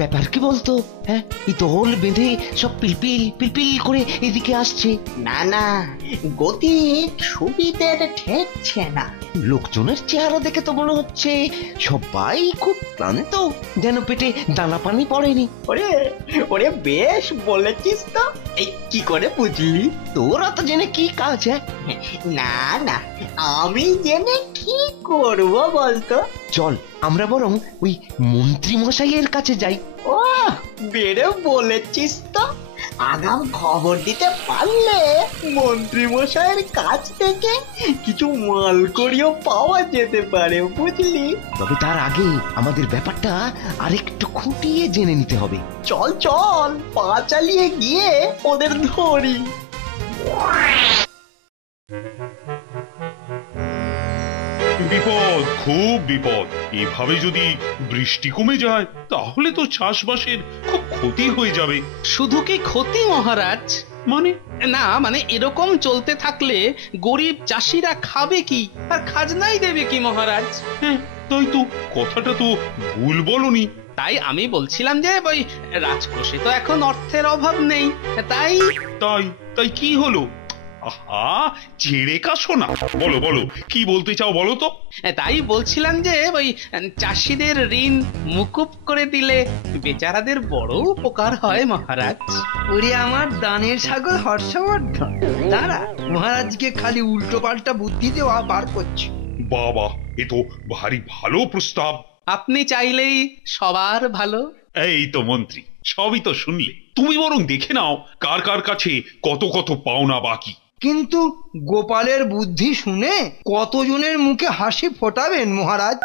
ব্যাপার কি বলতো? হ্যাঁ, এই দল বেঁধে সব পিলপিল পিলপিল করে এদিকে আসছে। না না, গতি সুবিধের ঠেকছে না। লোকজনের চেহারা দেখে তো মনে হচ্ছে সবাই খুব ক্লান্ত, যেন পেটে দানা পানি পড়েনি। ওরে ওরে, বেশ বলেছিস তো। এই কি করে বুঝলি? তোরা তো জেনে কি কাজ? হ্যাঁ, না না, আমি জেনে কি করব বলতো? চল আমরা বরং ওই মন্ত্রী মশাইয়ের কাছে যাই। ও, বেড়ে বলেছিস তো। আগাম খবর দিতে পারলে মন্ত্রী মশাইয়ের কাছ থেকে কিছু মালকড়িও পাওয়া যেতে পারে, বুঝলি? তবে তার আগে আমাদের ব্যাপারটা আরেকটু খুঁটিয়ে জেনে নিতে হবে। চল চল, পা চালিয়ে গিয়ে ওদের ধরি। বিপদ, খুব বিপদ। এভাবে যদি বৃষ্টি কমে যায় তাহলে তো চাষবাসের খুব ক্ষতি হয়ে যাবে। শুধু কি ক্ষতি মহারাজ? মানে? না মানে এরকম চলতে থাকলে গরিব চাষিরা খাবে কি আর খাজনাই দেবে কি মহারাজ? হ্যাঁ, তাই তো, কথাটা তো ভুল বলনি। তাই আমি বলছিলাম যে ওই রাজকোষে তো এখন অর্থের অভাব নেই, তাই তাই তাই কি হলো? আহা, ছেড়ে কাশো না, বলো বলো, কি বলতে চাও বলো তো। তাই বলছিলাম যে ওই চাষিদের ঋণ মুকুব করে দিলে বেচারাদের বড় উপকার হয় মহারাজ। ওরে আমার দানের ছাগল হর্ষবর্ধন, দাঁড়া, মহারাজকে খালি উল্টো পাল্টা বুদ্ধি দেওয়া বার করছে। বাবা, এ তো ভারী ভালো প্রস্তাব। আপনি চাইলেই সবার ভালো। এই তো মন্ত্রী, সবই তো শুনলে, তুমি বরং দেখে নাও কার কার কাছে কত কত পাওনা বাকি। কিন্তু গোপালের বুদ্ধি শুনে কতজনের মুখে হাসি ফোটাবেন মহারাজ?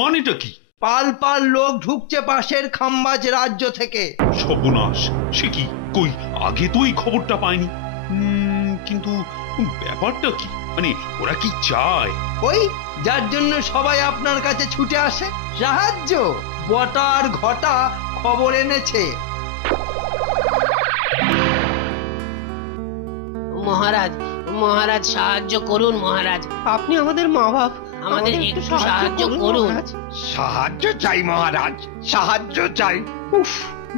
মানেটা কি? পাল পাল লোক ঢুকছে পাশের খাম্বাজ রাজ্য থেকে। সর্বনাশ, সে কি? কই, আগে তো এই খবরটা পাইনি। কিন্তু ব্যাপারটা কি? মানে ওরা কি চায়? ওই যার জন্য সবাই আপনার কাছে ছুটে আসে, সাহায্য। বটা আর ঘটা খবর এনেছে। মহারাজ, মহারাজ সাহায্য করুন মহারাজ। আপনি আমাদের মা বাপ, আমাদের একটু সাহায্য করুন। সাহায্য চাই মহারাজ, সাহায্য চাই। উফ,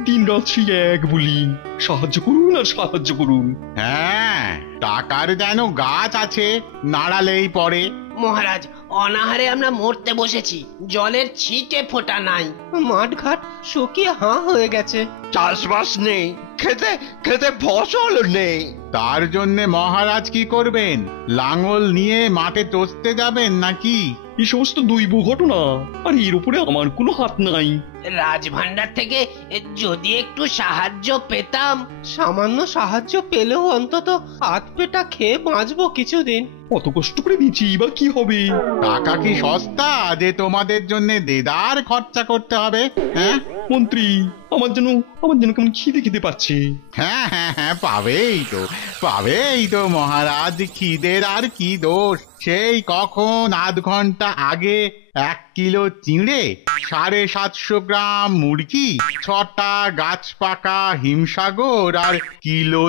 দিন রাত সেই এক বলি, সাহায্য করুন আর সাহায্য করুন। হ্যাঁ, টাকার যেন গাছ আছে, নাড়ালেই পড়ে। মহারাজ, অনাহারে আমরা মরতে বসেছি, জলের ছিটে ফোঁটা নাই। মাঠ ঘাট শুকিয়ে হাঁ হয়ে গেছে। চাষবাস নেই, খেতে খেতে ফসল নেই। তার জন্যে মহারাজ কি করবেন? লাঙল নিয়ে মাঠে টসতে যাবেন নাকি? এই সমস্ত দৈব ঘটনা, আর এর উপরে আমার কোনো হাত নাই। রাজভান্ডার থেকে যদি একটু সাহায্য পেতাম। সামান্য সাহায্য পেলেও অন্তত হাত পেটা খেয়ে বাঁচবো কিছুদিন। কত কষ্ট করে দিচ্ছি, বা কি হবে? টাকা কি সস্তা যে তোমাদের জন্য দেদার খরচা করতে হবে? হ্যাঁ মন্ত্রী, আমার যেন কেমন খিদে খিদে পাচ্ছে। হ্যাঁ হ্যাঁ হ্যাঁ, পাবেই তো মহারাজ। খিদের আর কি দোষ? সেই কখন আধ ঘন্টা আগে 1 কিলো চিঁড়ে, 750 গ্রাম মুরগি, 6টা গাছ পাকা হিমসাগর আর 1.5 কিলো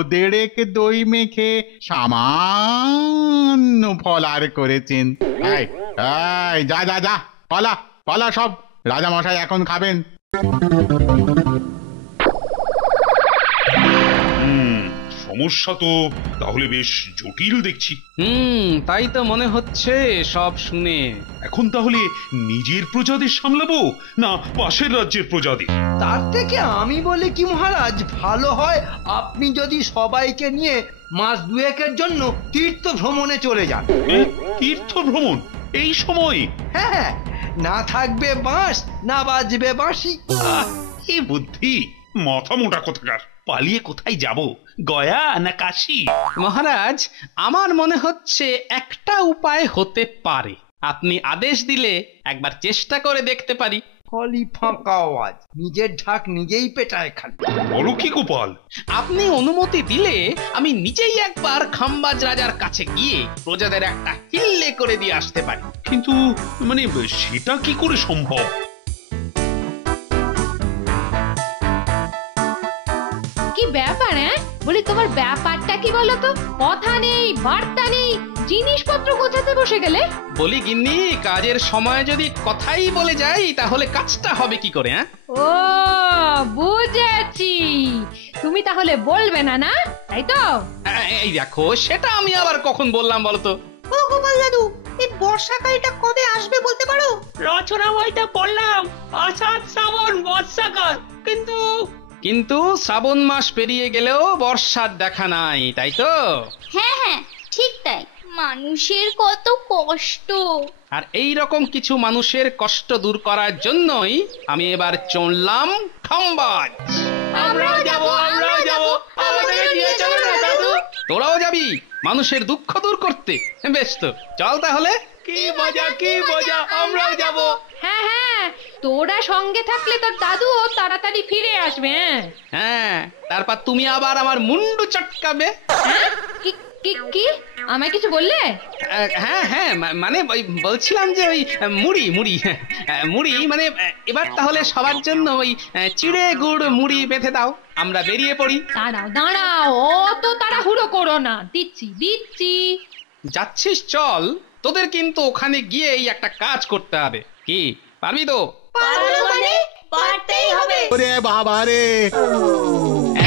দই মেখে সামান্য ফলার করেছেন। এই যা যা যা, পালা সব, রাজামশাই এখন খাবেন। সমস্যা তো তাহলে বেশ জটিল দেখছি। তাই তো মনে হচ্ছে সব শুনে। এখন তাহলে নিজের প্রজাদের সামলাবো না পাশের রাজ্যের প্রজাদের? তার থেকে আমি বলি কি মহারাজ, ভালো হয় আপনি যদি সবাইকে নিয়ে মাস দুয়েকের জন্য তীর্থ ভ্রমণে চলে যান। তীর্থ ভ্রমণ এই সময়? হ্যাঁ, না থাকবে বাঁশ, না বাজবে বাঁশি। কি বুদ্ধি, মাথা মোটা কোথাকার। পালিয়ে কোথায় যাব, গয়া না কাশী? মহারাজ, আমার মনে হচ্ছে একটা উপায় হতে পারে। আপনি আদেশ দিলে একবার চেষ্টা করে দেখতে পারি। ফলি ফাঁকা আওয়াজ, নিজের ঢাক নিজেই পেটায় খালি। বলো কি গোপাল? আপনি অনুমতি দিলে আমি নিজেই একবার খাম্বাজ রাজার কাছে গিয়ে প্রজাদের একটা হিল্লে করে দিয়ে আসতে পারি। কিন্তু মানে সেটা কি করে সম্ভব? কি ব্যাপার? বলি তোমার ব্যাপারটা কি বলো তো? কথা নেই, বার্তা নেই, জিনিসপত্র গোছাতে বসে গেলে? বলি গিন্নি, কাজের সময় যদি কথাই বলে যাই তাহলে কাজটা হবে কি করে? হ্যাঁ, ও বুঝেছি, তুমি তাহলে বলবে না, না তাই তো? এই দেখো, সেটা আমি আবার কখন বললাম বলতো? ও গোপাল দাদু, এই বর্ষাকালটা কবে আসবে বলতে পারো? রচনা বইটা পড়লাম আষাঢ় শ্রাবণ বর্ষাকাল, কিন্তু শ্রাবণ মাস পেরিয়ে গেলেও বর্ষার দেখা নাই, তাই তো? হ্যাঁ হ্যাঁ ঠিক তাই, মানুষের কত কষ্ট। আর এই রকম কিছু মানুষের কষ্ট দূর করার জন্যই আমি এবার চললাম খাম্বাজ। আমরাও যাব, আমাদের নিয়ে চলো না দাদু। তোরাও যাবি মানুষের দুঃখ দূর করতে? বেশ তো, চল তাহলে। কি মজা, আমরাও যাব। হ্যাঁ হ্যাঁ, তোরা সঙ্গে থাকলে তোর দাদুও তাড়াতাড়ি ফিরে আসবে। হ্যাঁ, তারপর তুমি আবার আমার মুন্ডু চটকাবে। হ্যাঁ, কি আমায় কিছু বললে? হ্যাঁ হ্যাঁ, মানে বলছিলাম যে ওই মুড়ি মানে এবার তাহলে সবার জন্য ওই চিড়ে গুড় মুড়ি বেঁধে দাও, আমরা বেরিয়ে পড়ি। দাঁড়াও, অত তাড়াহুড়ো করো না, দিচ্ছি। যাচ্ছিস চল, তোদের কিন্তু ওখানে গিয়েই একটা কাজ করতে হবে। কি পারবি তো? পারতেই হবে। ওরে বাবা রে,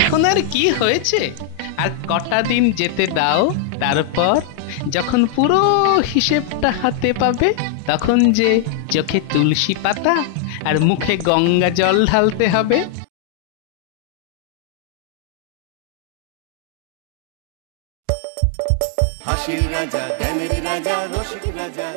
এখন আর কি হয়েছে, আর কটা দিন যেতে দাও, তারপর যখন পুরো হিসেবটা হাতে পাবে তখন যে চোখে তুলসী পাতা আর মুখে গঙ্গা জল ঢালতে হবে। হাসির রাজা, জ্ঞানের রাজা, রসিক রাজা।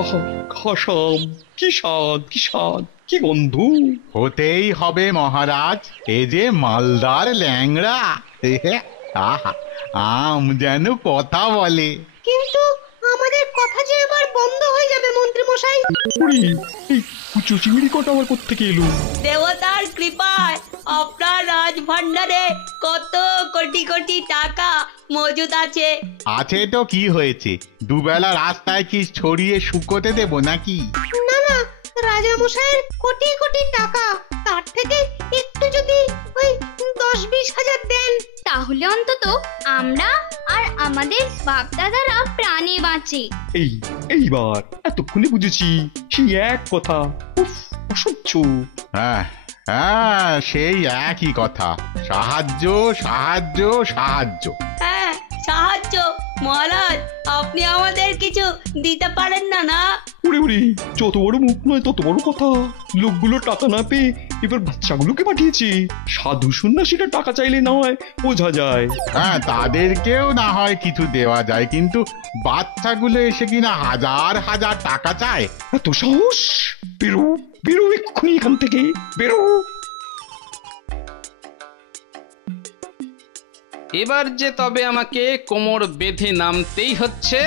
আহা, খাসাম, কি স্বাদ, কি গন্ধ! হতেই হবে মহারাজ, এ যে মালদার ল্যাংড়া। আহা, আম যেন কথা বলে। কিন্তু আমাদের কথা যে এবার বন্ধ হয়ে যাবে মন্ত্রী মশাই। এই কুচো চিংড়ি কটা আবার কোত্থেকে এলো? দেবতার কৃপায় আপনার রাজ ভান্ডারে কত কোটি কোটি টাকা মজুদ আছে। আছে তো কি হয়েছে, দুবেলা রাস্তায় কি ছড়িয়ে শুকোতে দেব নাকি? না না, রাজা মশাইয়ের কোটি কোটি টাকা, তার থেকে একটু যদি ওই 10-20 হাজার দেন, তাহলে অন্তত আমরা আর আমাদের বাপ দাদারা প্রাণে বাঁচে। এইবার এতক্ষণে বুঝেছি সেই এক কথা। উফ, অসহ্য। হ্যাঁ, সেই একই কথা, সাহায্য। হ্যাঁ, সাহায্য। মহারাজ, আপনি আমাদের কিছু দিতে পারেন না? না, উড়ে যত বড় মুখ নয় তত বড় কথা। লোকগুলো টাকা না পেয়ে এবার বাচ্চাগুলোকে পাঠিয়েছে। সাধু সন্ন্যাসীরা টাকা চাইলে না হয় বোঝা যায়। হ্যাঁ, তাদেরকেও না হয় কিছু দেওয়া যায়, কিন্তু বাচ্চাগুলো এসে কিনা হাজার হাজার টাকা চায়। এত সাহস! বেরো এক্ষুনি এখান থেকে, বেরো। এবার যে তবে আমাকে কোমর বেঁধে নামতেই হচ্ছে।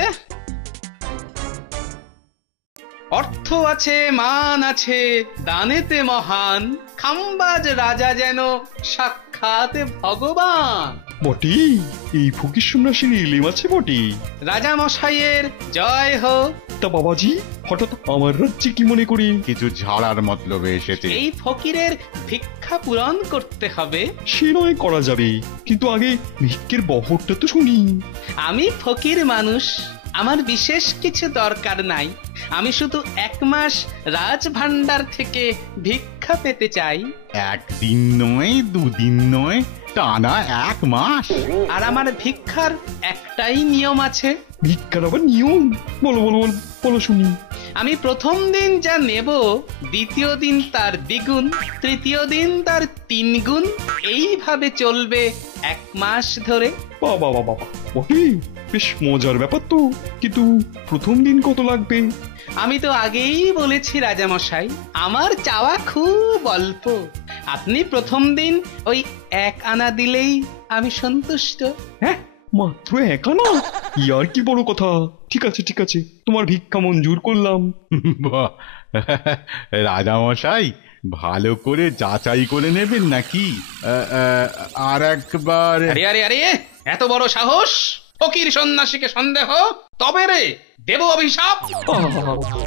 অর্থ আছে, মান আছে, দানেতে মহান, খাম্বাজ রাজা যেন সাক্ষাৎ ভগবান। বটে, এই ফকির সন্ন্যাসীর ইলেম আছে বটে। রাজা মশাইয়ের জয় হোক। তা বাবাজি, হঠাৎ আমার রাজ্যে কি মনে করি? কিছু ঝাড়ার মতলবে এসেছে। এই ফকিরের ভিক্ষা পূরণ করতে হবে। সে নয় করা যাবে, কিন্তু আগে ভিক্ষের বহরটা তো শুনি। আমি ফকির মানুষ, আমার বিশেষ কিছু দরকার নাই। আমি শুধু 1 মাস রাজ ভান্ডার থেকে ভিক্ষা পেতে চাই। একদিন নয়, 2 দিন নয়, টানা 1 মাস। আর আমার ভিক্ষার একটাই নিয়ম আছে। ভিক্ষার আবার নিয়ম? বলো শুনি। আমি প্রথম দিন যা নেব, দ্বিতীয় দিন তার দ্বিগুণ, তৃতীয় দিন তার 3 গুণ, এইভাবে চলবে 1 মাস ধরে। বাবা, বটে, বেশ মজার ব্যাপার তো। কিন্তু প্রথম দিন কত লাগবে? আমি তো আগেই বলেছি রাজামশাই, আমার চাওয়া খুব অল্প। আপনি প্রথম দিন ওই 1 আনা দিলেই আমি সন্তুষ্ট। হ্যাঁ, মাত্র 1 আনা? ইয়ার কি বড় কথা। ঠিক আছে, তোমার ভিক্ষা মঞ্জুর করলাম। রাজামশাই, ভালো করে যাচাই করে নেবেন নাকি? আর একবার। আরে এত বড় সাহস! ফকির সন্ন্যাসীকে সন্দেহ? তবে রে, দেব অভিশাপ।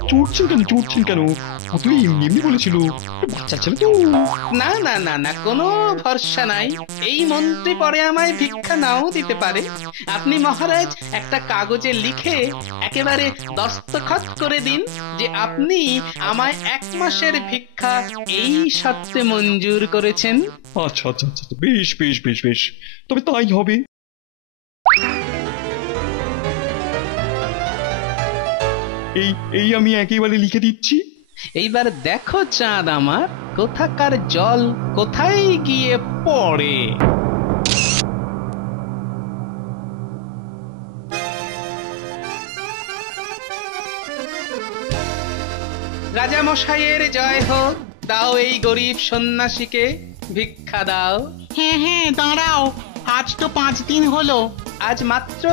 চড়ছেন কেন ও তো এমনি এমনি বলেছিল, বাচ্চা ছেলে তো। না না না না, কোনো ভরসা নাই। এই মন্ত্রী পরে আমায় ভিক্ষা নাও দিতে পারে। আপনি মহারাজ একটা কাগজে লিখে একেবারে দস্তখত করে দিন যে আপনি আমায় 1 মাসের ভিক্ষা এই শর্তে মঞ্জুর করেছেন। আচ্ছা আচ্ছা আচ্ছা, বেশ বেশ বেশ বেশ, তবে তাই হবে। এই আমি একেবারে লিখে দিচ্ছি। এইবার দেখো চাঁদ আমার, কোথাকার জল কোথায় গিয়ে পড়ে। রাজা মশাইয়ের জয় হোক, দাও এই গরিব সন্ন্যাসীকে ভিক্ষা দাও। হ্যাঁ দাঁড়াও, আজ তো 5 দিন হলো। আজ মাত্র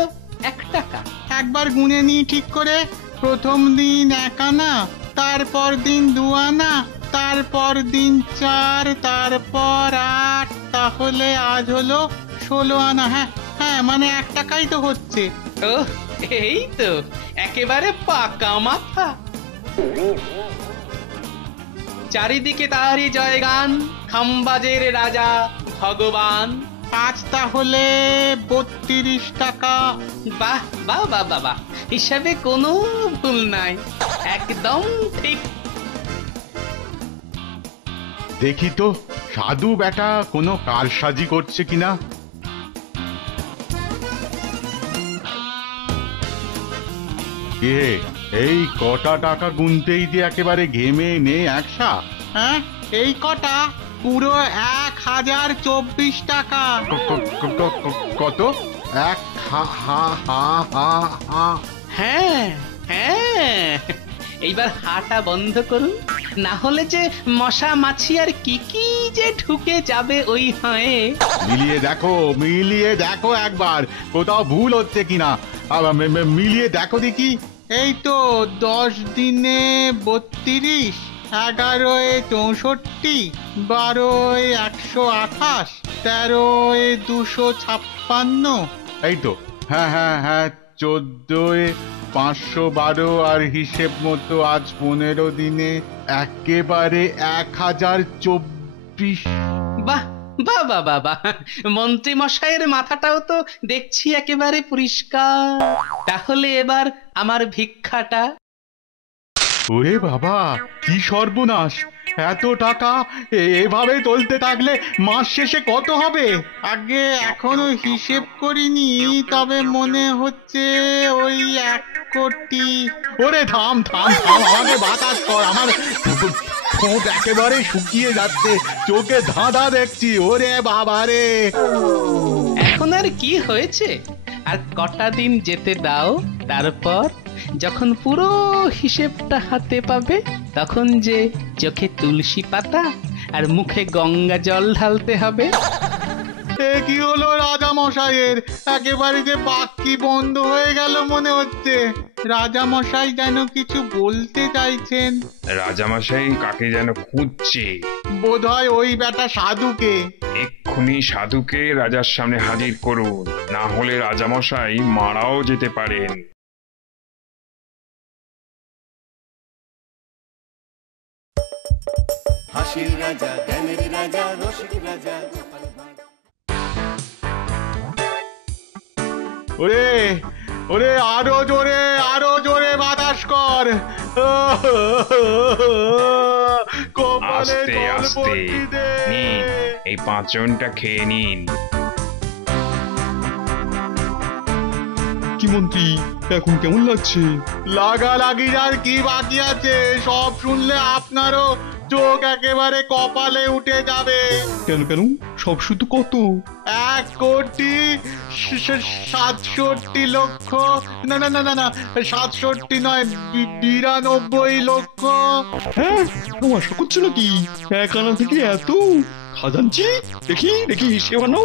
1 টাকা। একবার গুনে নিই ঠিক করে। প্রথম দিন 1 আনা, তারপর দিন 2 আনা, তারপর দিন 4, তারপর 8, তাহলে আজ হলো 16 আনা। হ্যাঁ মানে 1 টাকাই তো হচ্ছে। ও এই তো একেবারে পাকা মাথা। চারিদিকে তারই জয়গান, খাম্বাজের রাজা ভগবান। 5 তাহলে 32 টাকা। বাহ বাহ বাহ বাহ বাহ, হিসাবে কোনো ভুল নাই, একদম ঠিক। দেখি তো সাধু বেটা কোনো কারসাজি করছে কিনা। কে এই কটা টাকা গুনতেই যে একেবারে ঘেমে নে একসা। হ্যাঁ এই কটা পুরো 1024 টাকা। কত? 1 হ্যাঁ হ্যাঁ, এইবার হাটা বন্ধ করুন, না হলে যে মশা মাছি আর কি কি যে ঢুকে যাবে ওই হায়ে। মিলিয়ে দেখো একবার কোথাও ভুল হচ্ছে কিনা। মিলিয়ে দেখো দেখি। এই তো 10 দিনে 32, 11 64, 12 128, 13 256। এই তো হ্যাঁ 14 512, আর হিসেব মতো আজ 15 দিনে একেবারে 1024। বাহ বাহ বাহ বাহ বাহ, মন্ত্রী মশাইয়ের মাথাটাও তো দেখছি একেবারে পরিষ্কার। তাহলে এবার আমার ভিক্ষাটা। ওরে বাবা, কি সর্বনাশ! এত টাকা এভাবে তুলতে থাকলে মাস শেষে কত হবে? আগে এখনো হিসেব করিনি, তবে মনে হচ্ছে ওই 1 কোটি। ওরে থাম, আমাকে বাতাস কর, আমার ঠোঁট একেবারে শুকিয়ে যাচ্ছে, চোখে ধাঁধা দেখছি। ওরে বাবা রে! এখন আর কি হয়েছে, আর কটা দিন যেতে দাও। তারপর যখন পুরো হিসেবটা হাতে পাবে, তখন যে চোখে তুলসী পাতা আর মুখে গঙ্গা জল ঢালতে হবে। কি হলো রাজা মশাইয়ের? একেবারে যে বাক্যি বন্ধ হয়ে গেল মনে হচ্ছে। রাজা মশাই যেন কিছু বলতে চাইছেন। রাজামশাই কাকে যেন খুঁজছে, বোধহয় ওই বেটা সাধুকে। এক্ষুনি সাধুকে রাজার সামনে হাজির করুন, না হলে রাজামশাই মারাও যেতে পারেন। হাসির রাজা, জ্ঞানের রাজা, রসিক রাজা। ওরে আরো জোরে বাতাস কর। আস্তে আস্তে নিন, এই পাঁচনটা খেয়ে নিন। কি মন্ত্রী, এখন কেমন লাগছে? লাগালাগি আর কি বাকি আছে? সব শুনলে আপনারও চোখ একেবারে কপালে উঠে যাবে। কেন সব শুধু কত? 1,67,00,000। না 67 নয়, 92 লক্ষ। হ্যাঁ, আশা করছো নাকি 1 আনা থেকে এত? খাজানচি, দেখি হিসেব আনো।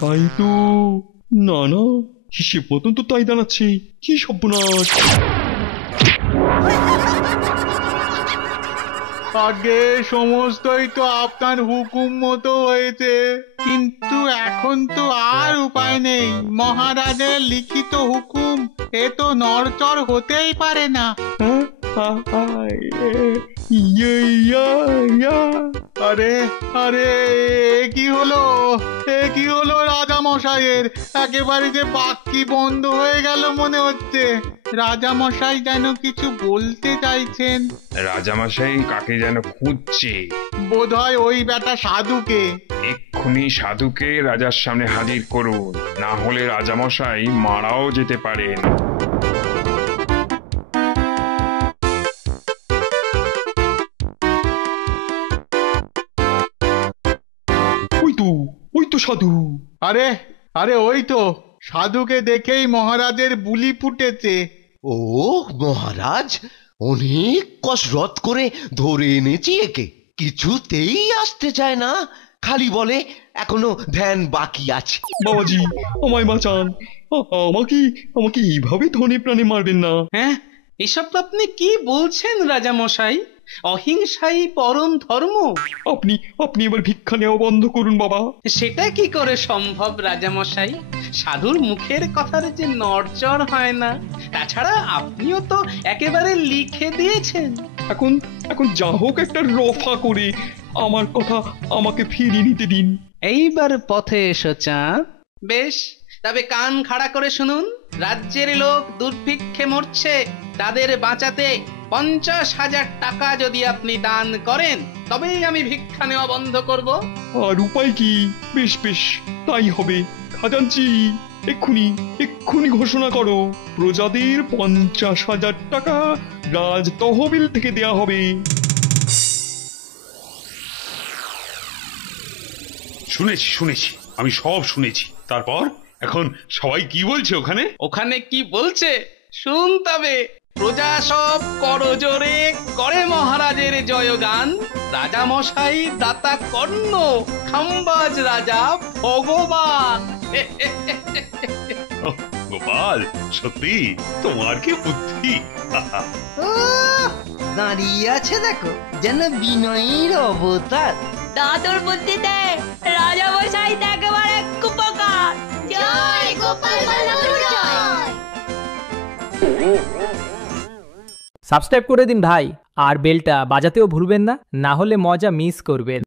তাই তো, না হিসেব মতন তো তাই দাঁড়াচ্ছে। কি সর্বনাশ! আগে সমস্তই তো আপনার হুকুম মতো হয়েছে, কিন্তু এখন তো আর উপায় নেই। মহারাজের লিখিত হুকুম এ তো নড়চড় হতেই পারে না। আরে আরে কি হলো, কি হলো রাজা মশাইয়ের? একেবারে যে বাক্যি বন্ধ হয়ে গেল মনে হচ্ছে। রাজা মশাই যেন কিছু বলতে চাইছেন। রাজামশাই কাকে যেন খুঁজছে। বোধহয় ওই বেটা সাধুকে। এক্ষুনি সাধুকে রাজার সামনে হাজির করুন, না হলে রাজামশাই মারাও যেতে পারেন। ওই তো সাধু। আরে আরে ওই তো সাধুকে দেখেই মহারাজের বুলি ফুটেছে। ও মহারাজ, অনেক কসরত করে ধরে এনেছি একে, কিছুতেই আসতে চায় না, খালি বলে এখনো ধ্যান বাকি আছে। বাবাজি আমায় বাঁচান, আমাকে আমাকে এইভাবে ধনে প্রাণে মারবেন না। হ্যাঁ, এসব আপনি কি বলছেন রাজা মশাই? অহিংসাই পরম ধর্ম। আপনি আপনি এবার ভিক্ষা নেওয়া বন্ধ করুন বাবা। সেটা কি করে সম্ভব রাজা মশাই? সাধুর মুখের কথার যে নড়চড় হয় না। তাছাড়া আপনিও তো একেবারে লিখে দিয়েছেন। এখন এখন যা হোক একটা রফা করে আমার কথা আমাকে ফিরিয়ে নিতে দিন। এইবার পথে এসো চাঁদ। বেশ, তবে কান খাড়া করে শুনুন। রাজ্যের লোক দুর্ভিক্ষে মরছে, তাদের বাঁচাতে 50,000 টাকা যদি আপনি দান করেন, তবেই আমি ভিক্ষা নেওয়া বন্ধ করব। আর উপায় কি? বেশ বেশ, তাই হবে। খাজাঞ্চি, এক্ষুনি এক্ষুনি ঘোষণা করো, প্রজাদের 50,000 টাকা রাজ তহবিল থেকে দেয়া হবে। শুনেছি শুনেছি, আমি সব শুনেছি। তারপর এখন সবাই কি বলছে ওখানে? ওখানে কি বলছে শুন তবে। প্রজা সব করজোরে করে মহারাজের জয়গান। রাজা মশাই দাতা কর্ণ, খাম্বাজ রাজা ভগবান। গোপাল, সত্যি তোমার কি বুদ্ধি! দাঁড়িয়ে আছে দেখো, যেন বিনয়ীর অবতার। দাদুর বুদ্ধিতে রাজা মশাই একেবারে কুপকার। জয় গোপাল বালুর জয়। সাবস্ক্রাইব করে দিন ভাই, আর বেলটা বাজাতেও ভুলবেন না, না হলে মজা মিস করবেন।